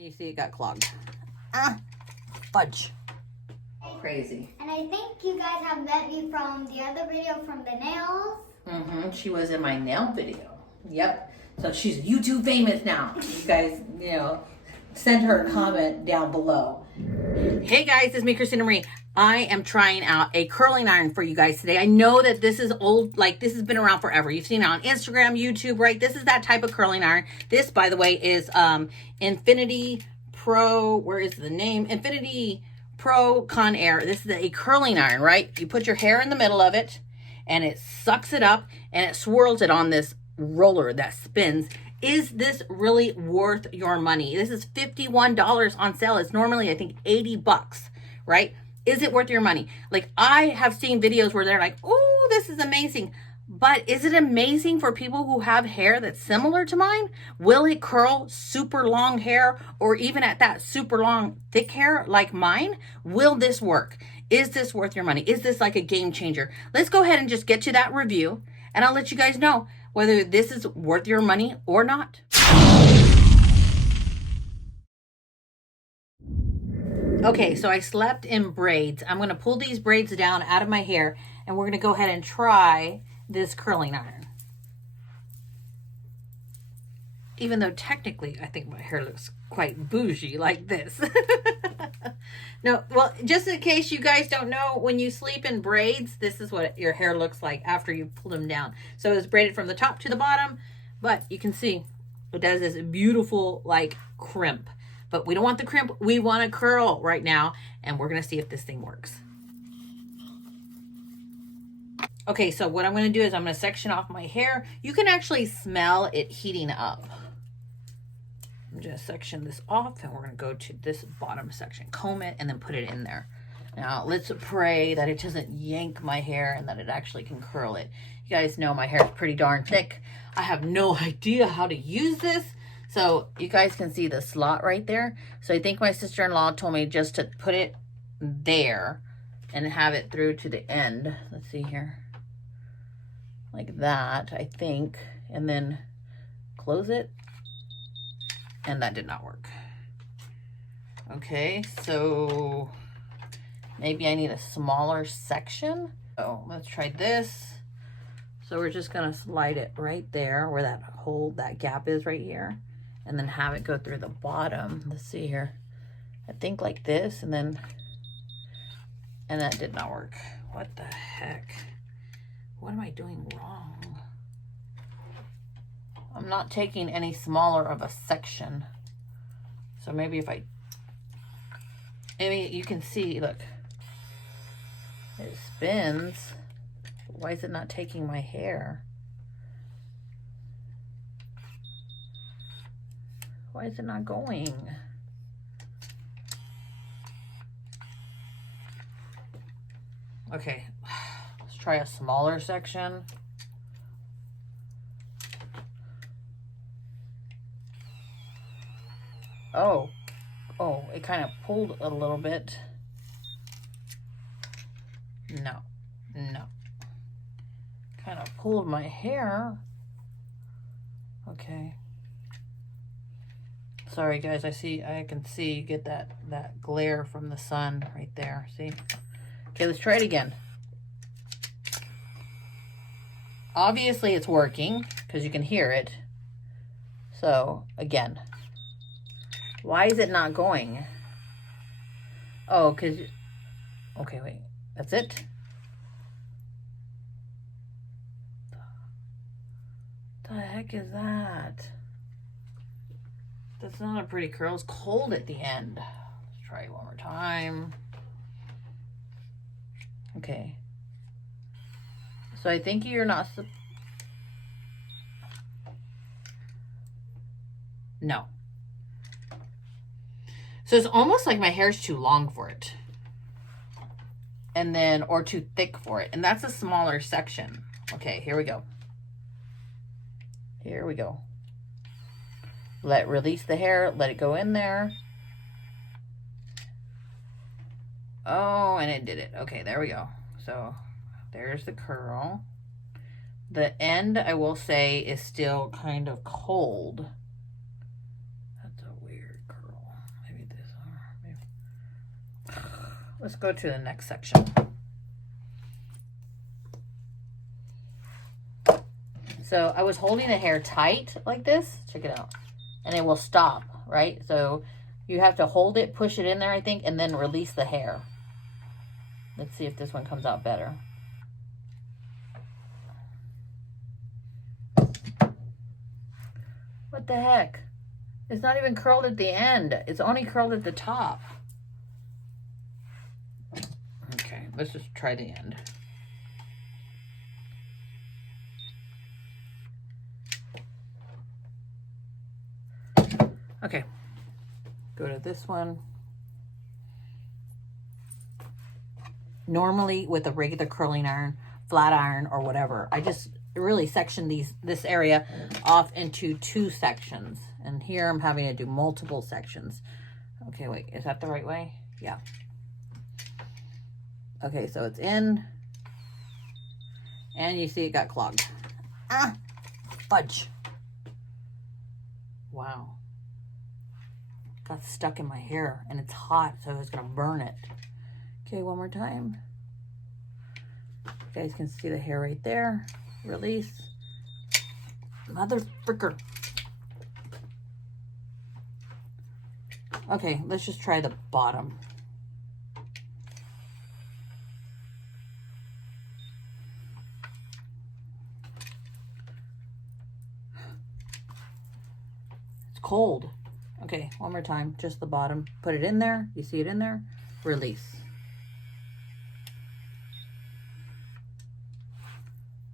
And you see it got clogged. Fudge. Crazy. And I think you guys have met me from the other video from the nails. She was in my nail video. Yep. So she's YouTube famous now. You guys, you know, send her a comment down below. Hey guys, it's me, Christina Marie. I am trying out a curling iron for you guys today. I know that this is old, like this has been around forever. You've seen it on Instagram, YouTube, right? This is that type of curling iron. This, by the way, is INFINITIPRO. Where is the name? INFINITIPRO CONAIR. This is a curling iron, right? You put your hair in the middle of it, and it sucks it up, and it swirls it on this roller that spins. Is this really worth your money? This is $51 on sale. It's normally, I think, 80 bucks, right? Is it worth your money? Like, I have seen videos where they're like, oh, this is amazing. But is it amazing for people who have hair that's similar to mine? Will it curl super long hair, or even at that super long, thick hair like mine? Will this work? Is this worth your money? Is this like a game changer? Let's go ahead and just get to that review, and I'll let you guys know whether this is worth your money or not. Okay, so I slept in braids. I'm going to pull these braids down out of my hair, and we're going to go ahead and try this curling iron. Even though technically I think my hair looks quite bougie like this. No, well, just in case you guys don't know, when you sleep in braids, this is what your hair looks like after you pull them down. So it's braided from the top to the bottom, but you can see it does this beautiful like crimp. But we don't want the crimp, we want a curl right now, and we're gonna see if this thing works. Okay, so what I'm gonna do is I'm gonna section off my hair. You can actually smell it heating up. I'm just section this off, and we're gonna go to this bottom section, comb it, and then put it in there. Now, let's pray that it doesn't yank my hair and that it actually can curl it. You guys know my hair is pretty darn thick. I have no idea how to use this. So you guys can see the slot right there. So I think my sister-in-law told me just to put it there and have it through to the end. Let's see here. Like that, I think. And then close it. And that did not work. Okay, so maybe I need a smaller section. So let's try this. So we're just gonna slide it right there where that hole, that gap is right here. And then have it go through the bottom. Let's see here. I think like this, and then, and that did not work. What the heck? What am I doing wrong? I'm not taking any smaller of a section. So maybe if I you can see, look, it spins. Why is it not taking my hair? Why is it not going? Okay, let's try a smaller section. Oh, it kind of pulled a little bit. No. Kind of pulled my hair. Okay. Sorry guys, I can see, you get that glare from the sun right there, see? Okay, let's try it again. Obviously it's working because you can hear it. So again, why is it not going? Oh, because, okay, wait, that's it? The heck is that? That's not a pretty curl. It's cold at the end. Let's try it one more time. Okay. So I think you're not... No. So it's almost like my hair's too long for it. And then, or too thick for it. And that's a smaller section. Okay, here we go. Here we go. Release the hair, let it go in there. Oh, and it did it. Okay, there we go. So there's the curl. The end, I will say, is still kind of cold. That's a weird curl. Let's go to the next section. So I was holding the hair tight like this. Check it out. And it will stop, right? So you have to hold it, push it in there, I think, and then release the hair. Let's see if this one comes out better. What the heck? It's not even curled at the end. It's only curled at the top. Okay, let's just try the end. Okay, go to this one. Normally with a regular curling iron, flat iron, or whatever, I just really section this area off into 2 sections. And here I'm having to do multiple sections. Okay, wait, is that the right way? Yeah. Okay, so it's in. And you see it got clogged. Ah, fudge. Wow. Got stuck in my hair and it's hot, so it's gonna burn it. Okay, one more time. You guys can see the hair right there. Release. Mother fricker. Okay, let's just try the bottom. It's cold. Okay, one more time, just the bottom. Put it in there. You see it in there? Release.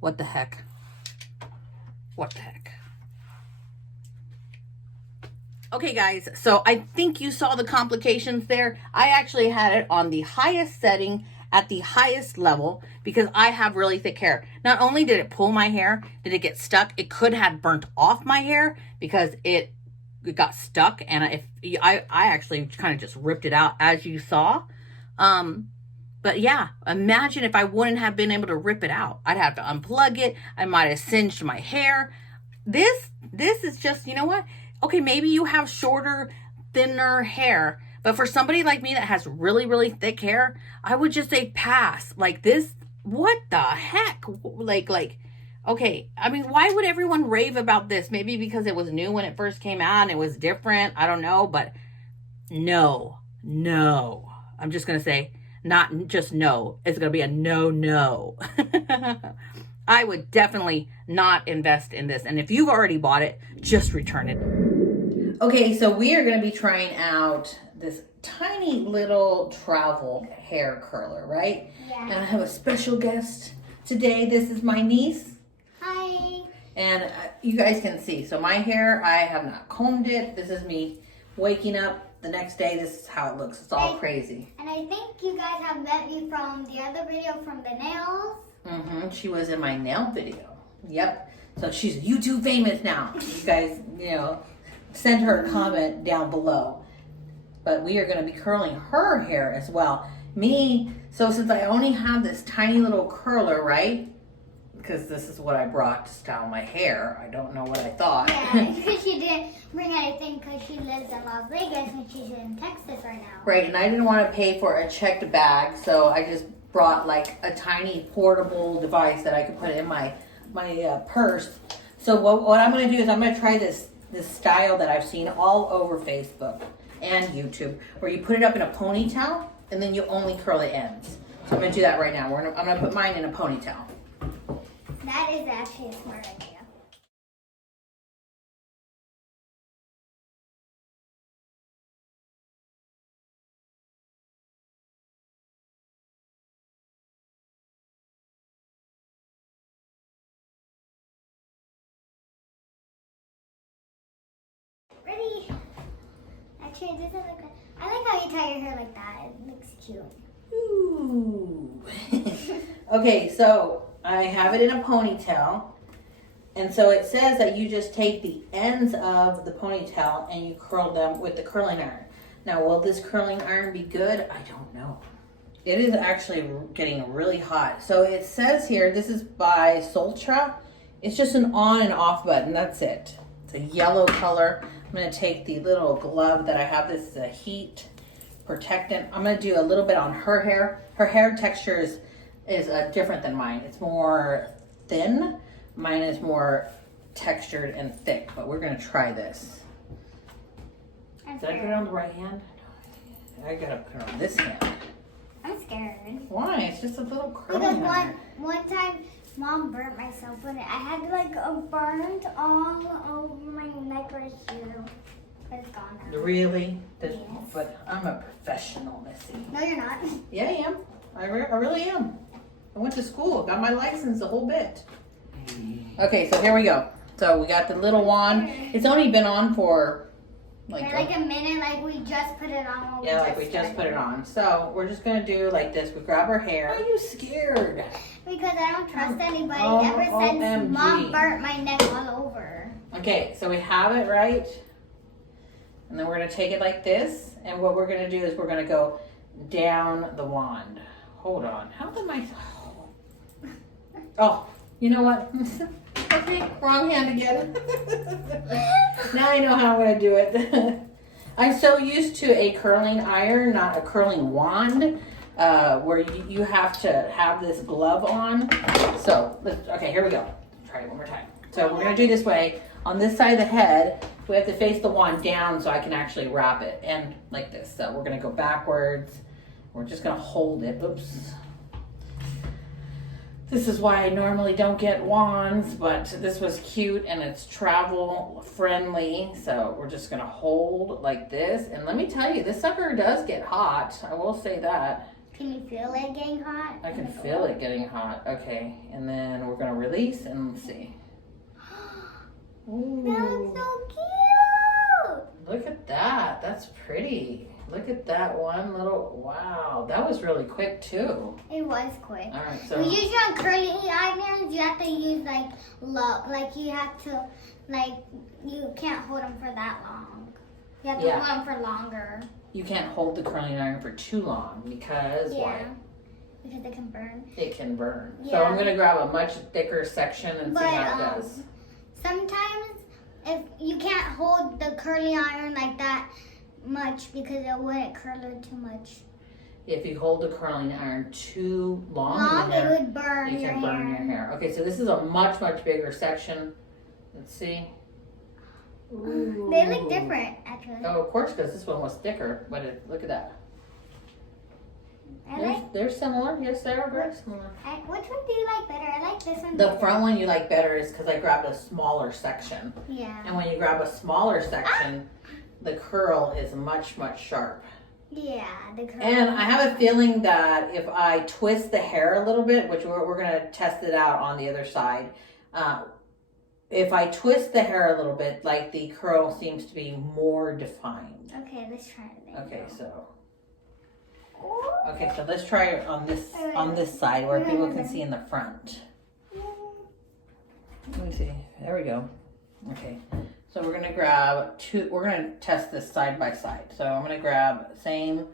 What the heck? What the heck? Okay, guys, so I think you saw the complications there. I actually had it on the highest setting at the highest level because I have really thick hair. Not only did it pull my hair, did it get stuck, it could have burnt off my hair because it got stuck, and I actually kind of just ripped it out, as you saw. But yeah, imagine if I wouldn't have been able to rip it out. I'd have to unplug it. I might have singed my hair. This is just, you know what? Okay, maybe you have shorter, thinner hair, but for somebody like me that has really, really thick hair, I would just say pass. Like this, what the heck? Like, okay, I mean, why would everyone rave about this? Maybe because it was new when it first came out and it was different. I don't know, but no. I'm just going to say, not just no. It's going to be a no. I would definitely not invest in this. And if you've already bought it, just return it. Okay, so we are going to be trying out this tiny little travel hair curler, right? Yeah. And I have a special guest today. This is my niece. Hi. And you guys can see. So my hair, I have not combed it. This is me waking up the next day. This is how it looks. It's all crazy. And I think you guys have met me from the other video from the nails. Mm-hmm. She was in my nail video. Yep. So she's YouTube famous now. You guys, send her a comment down below. But we are going to be curling her hair as well. So since I only have this tiny little curler, right? Because this is what I brought to style my hair. I don't know what I thought. Yeah, because she didn't bring anything because she lives in Las Vegas and she's in Texas right now. Right, and I didn't want to pay for a checked bag, so I just brought like a tiny portable device that I could put in my purse. So what I'm going to do is I'm going to try this style that I've seen all over Facebook and YouTube, where you put it up in a ponytail and then you only curl the ends. So I'm going to do that right now. I'm going to put mine in a ponytail. That is actually a smart idea. Ready? Actually, it doesn't look good. I like how you tie your hair like that. It looks cute. Ooh. Okay, so I have it in a ponytail. And so it says that you just take the ends of the ponytail and you curl them with the curling iron. Now, will this curling iron be good? I don't know. It is actually getting really hot. So it says here, this is by Sultra. It's just an on and off button, that's it. It's a yellow color. I'm gonna take the little glove that I have. This is a heat protectant. I'm going to do a little bit on her hair. Her hair texture is different than mine. It's more thin. Mine is more textured and thick, but we're going to try this. Did I put it on the right hand? I got to put it on this hand. I'm scared. Why? It's just a little curly Because hair. one time, Mom burnt myself with it. I had like a burnt all over my neck right here. But it's gone now. Really? Yes. But I'm a professional, Missy. No, you're not. Yeah, I am. I really am. I went to school, got my license, the whole bit. Okay, so here we go. So we got the little wand. It's only been on for like a minute, like we just put it on. Yeah, like we just put it on. So we're just gonna do like this. We grab her hair. Are you scared? Because I don't trust anybody Oh, ever since OMG. Mom burnt my neck all over. Okay, so we have it right. And then we're gonna take it like this. And what we're gonna do is we're gonna go down the wand. Hold on. How did my... Oh, you know what? Okay, wrong hand again. Now I know how I'm gonna do it. I'm so used to a curling iron, not a curling wand, where you have to have this glove on. So, okay, here we go. Try it one more time. So we're gonna do this way. On this side of the head, we have to face the wand down so I can actually wrap it, and like this. So we're gonna go backwards. We're just gonna hold it. Oops. This is why I normally don't get wands, but this was cute and it's travel friendly. So we're just gonna hold like this. And let me tell you, this sucker does get hot. I will say that. Can you feel it getting hot? I can feel it getting hot. Okay, and then we're gonna release and let's see. Ooh. That looks so cute! Look at that, that's pretty. Look at that one little, wow, that was really quick too. It was quick. All right, so. Usually on curly irons, you have to use like you have to, like, you can't hold them for that long. You have to hold them for longer. You can't hold the curling iron for too long because why? Because it can burn. It can burn. Yeah. So I'm gonna grab a much thicker section and see how it does. Sometimes if you can't hold the curly iron like that much because it wouldn't curl it too much. If you hold the curling iron too long, it would burn your hair. Okay, so this is a much bigger section. Let's see. Ooh. They look different, actually. Oh, of course, because this one was thicker. But look at that. They're similar. Yes, they are very similar. Which one do you like better? I like this one. The front one you like better is because I grabbed a smaller section. Yeah. And when you grab a smaller section, the curl is much sharp. Yeah, the curl. And I have a feeling that if I twist the hair a little bit, which we're going to test it out on the other side, if I twist the hair a little bit, like the curl seems to be more defined. Okay, let's try it. Okay, so. Okay, so let's try it on this side where people can see in the front. Let me see. There we go. Okay. So we're gonna grab we're gonna test this side by side. So I'm gonna grab same.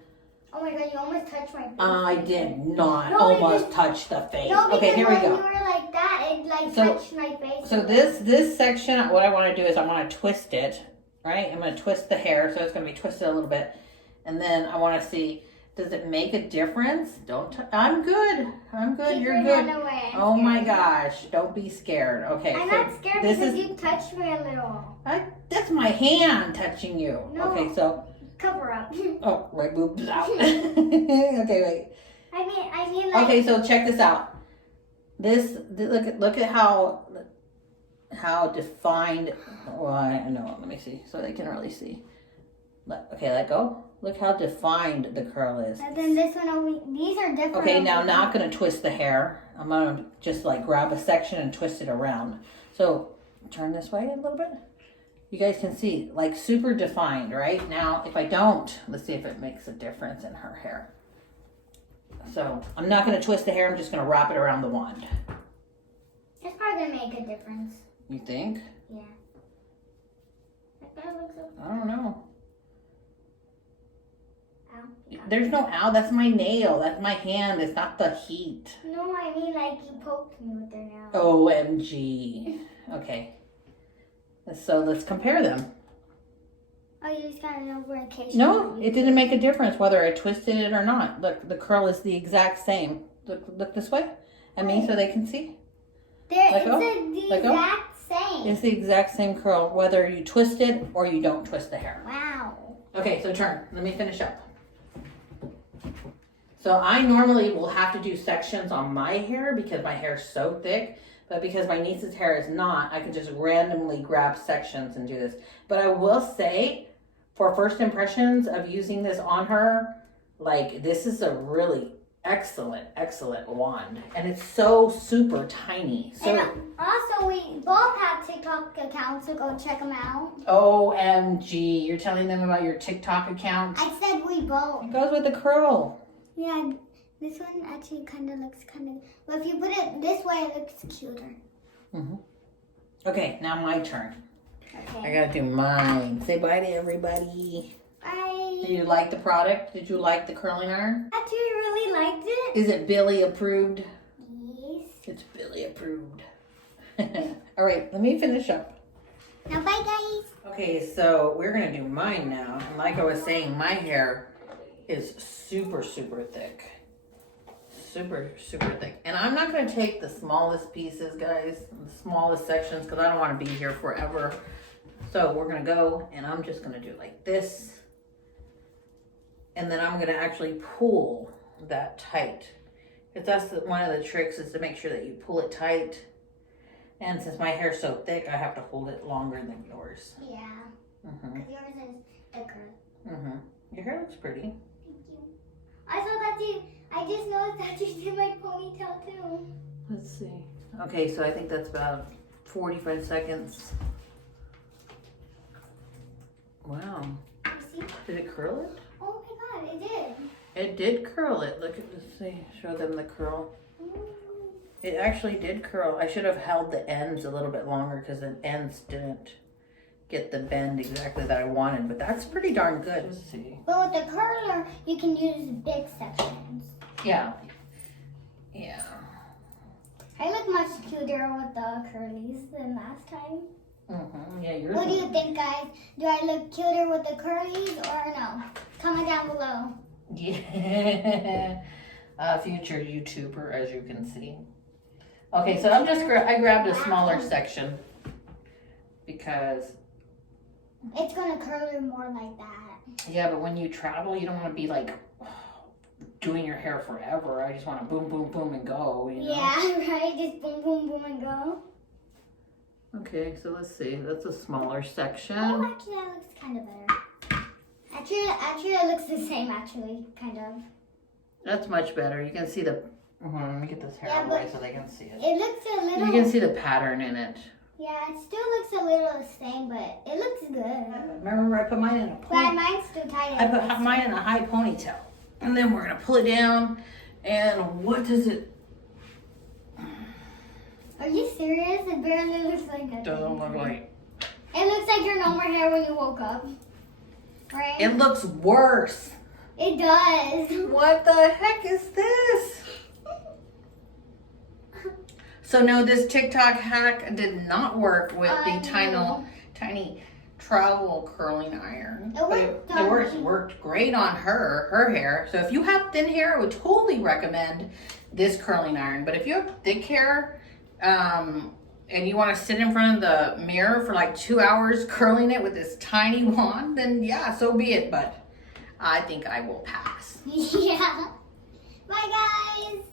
Oh my god, you almost touched my face. I did not almost touch the face. No, okay, here we go. When you were like that, it touched my face. So this section, what I wanna do is I wanna twist it, right? I'm gonna twist the hair, so it's gonna be twisted a little bit. And then I wanna see, does it make a difference? I'm good. Keep You're your good. hand away. Oh my gosh. Don't be scared. Okay. I'm not scared because you touched me a little. That's my hand touching you. No. Okay, so. Cover up. Oh, right boobs out. Okay, wait. I mean like. Okay, so check this out. Look at how defined. Well, I know. Let me see so they can really see. Okay, let go. Look how defined the curl is. And then this one, these are different. Okay, now I'm not going to twist the hair. I'm going to just like grab a section and twist it around. So turn this way a little bit. You guys can see, like super defined, right? Now, if I don't, let's see if it makes a difference in her hair. So I'm not going to twist the hair. I'm just going to wrap it around the wand. It's probably going to make a difference. You think? Yeah. That looks so. I don't know. Ow. There's no ow. That's my nail. That's my hand. It's not the heat. No, I mean like you poked me with your nail. OMG. Okay. So let's compare them. Oh, you just got it over a case. No, it didn't make a difference whether I twisted it or not. Look, the curl is the exact same. Look this way at me so they can see. There, Let go. the Let go. exact same. It's the exact same curl whether you twist it or you don't twist the hair. Wow. Okay, so turn. Let me finish up. So I normally will have to do sections on my hair because my hair is so thick. But because my niece's hair is not, I can just randomly grab sections and do this. But I will say, for first impressions of using this on her, like this is a really excellent wand. And it's so super tiny. So And also, we both have TikTok accounts, so go check them out. OMG, you're telling them about your TikTok account? I said we both. It goes with the curl. Yeah, this one actually kind of looks But if you put it this way, it looks cuter. Mm-hmm. Okay, now my turn. Okay. I gotta do mine. Say bye to everybody. I Did you like the product? Did you like the curling iron? actually really liked it. Is it Billy approved? Yes. It's Billy approved. All right, let me finish up. Now, bye, guys. Okay, so we're gonna do mine now. And like I was saying, my hair is super thick. Super thick. And I'm not gonna take the smallest pieces, guys, the smallest sections, because I don't want to be here forever. So we're gonna go, and I'm just gonna do like this. And then I'm gonna actually pull that tight. Because that's one of the tricks, is to make sure that you pull it tight. And since my hair's so thick, I have to hold it longer than yours. Yeah. Mm-hmm. Because yours is thicker. Mm-hmm. Your hair looks pretty. Thank you. I saw that you. I just noticed that you did my ponytail too. Let's see. Okay, so I think that's about 45 seconds. Wow. You see? Did it curl it? Oh my God, it did. It did curl it. Look at this. See, show them the curl. It actually did curl. I should have held the ends a little bit longer because the ends didn't get the bend exactly that I wanted. But that's pretty darn good. Let's see. But with the curler, you can use big sections. Yeah. Yeah. I look much cuter with the curlies than last time. Mm-hmm. Yeah, yours. What do you think, guys? Do I look cuter with the curlies or no? Comment down below. Yeah. Future YouTuber, as you can see. Okay, so I'm just I grabbed a smaller section because it's gonna curl more like that. yeah, but when you travel, you don't want to be like doing your hair forever. I just want to boom, boom, boom, and go. You know? Yeah, right. Just boom, boom, boom, and go. Okay, so let's see. That's a smaller section. Oh, actually, that looks kind of better. Actually, it looks the same. Actually, kind of. That's much better. You can see the. Let me get this hair away so they can see it. It looks a little. You can see the pattern in it. Yeah, it still looks a little the same, but it looks good. Remember, I put mine in a But ponytail. mine's still tight. I put mine in a high ponytail, and then we're gonna pull it down. And what does it? Are you serious? It barely looks like that. Doesn't look like. It looks like your normal hair when you woke up, right? It looks worse. It does. What the heck is this? So no, this TikTok hack did not work with the tiny travel curling iron. It worked great on her hair. So if you have thin hair, I would totally recommend this curling iron. But if you have thick hair, and you want to sit in front of the mirror for like 2 hours curling it with this tiny wand, then yeah, so be it. But I think I will pass. Yeah. Bye, guys.